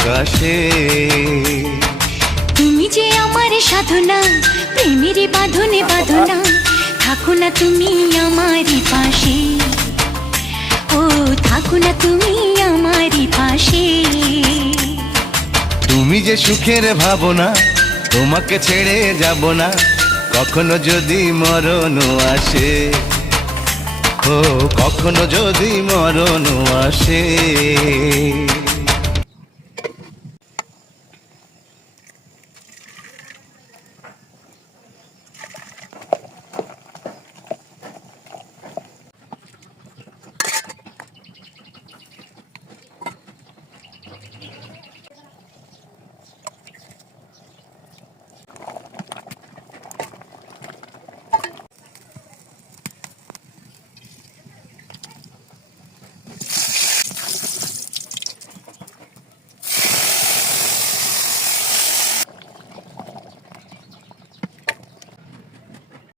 আকাশে। তুমি যে আমার সাধনা, প্রেমের বাঁধনে বাঁধনা, থাকো না তুমি আমারই পাশে, ও থাকো না তুমি আমারই পাশে। তুমি যে সুখের ভাবনা, তোমাকে ছেড়ে যাব না, কখনো যদি মরণ আসে, ও কখনো যদি মরণ আসে।